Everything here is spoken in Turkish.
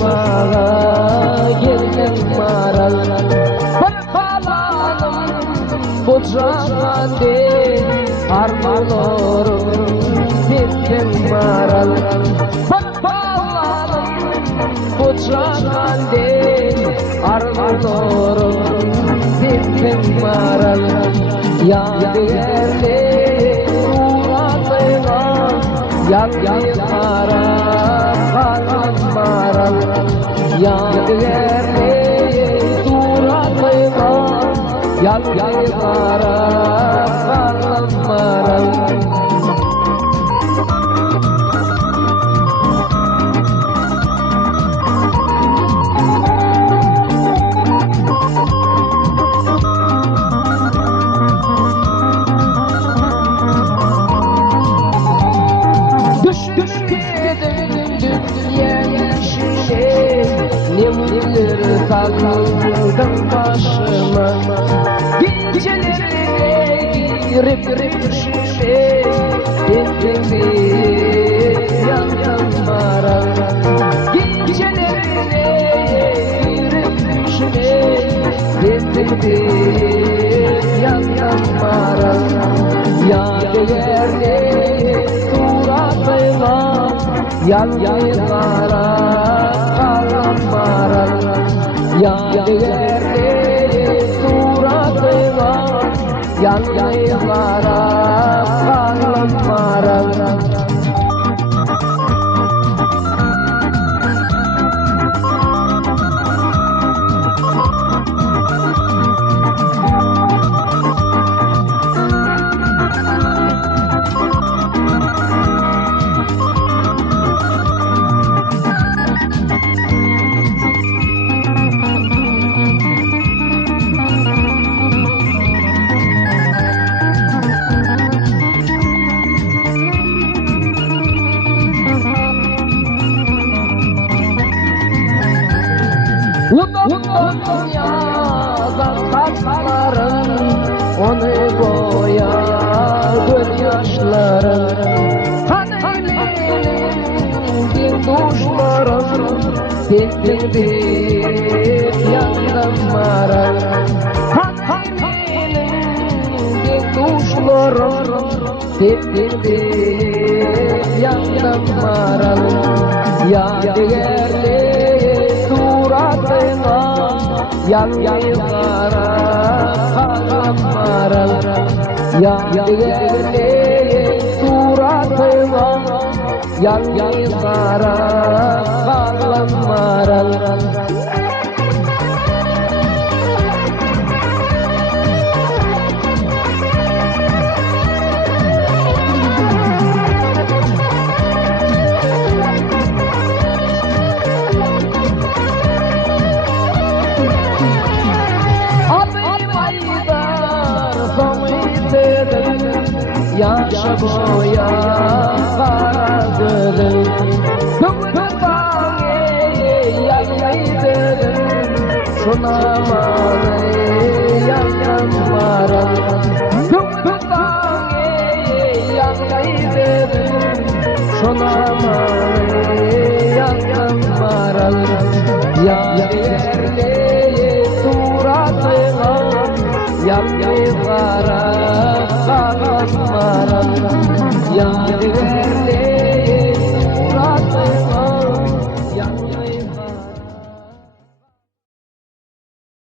koşmağa geldim maral. Bir kalanım bu cahande arzularım bittim maral. Bir kalanım bu cahande arzularım bittim maral. Yadigarli suratına yadigar kalan maral. Yadigarli suratına yadigar kalan maral. Nemlidir takıldım başıma. Gecelerine girip şişe kendimi yandım maral. Gecelerine girip şişe kendimi yandım maral. Yadigarli suratına yadigar kalan maral. Yadigarli suratına yadigar kalan maral. Unuttum yazan saçların, onu boyar gözyaşların. Hani benim duşlarım, sendin deyip yandım maral. Hani benim duşlarım, sendin deyip yandım maral. Yadigarli suratına yadigar kalan maral. Yadigarli suratına yadigar kalan maral. Yaşı boya karadır. Dümdüzane yaylaydır. Şunamanı yandım maral. Dümdüzane yaylaydır. Şunamanı yandım maral. Yadigarli suratına yadigar kalan maral. Yadigar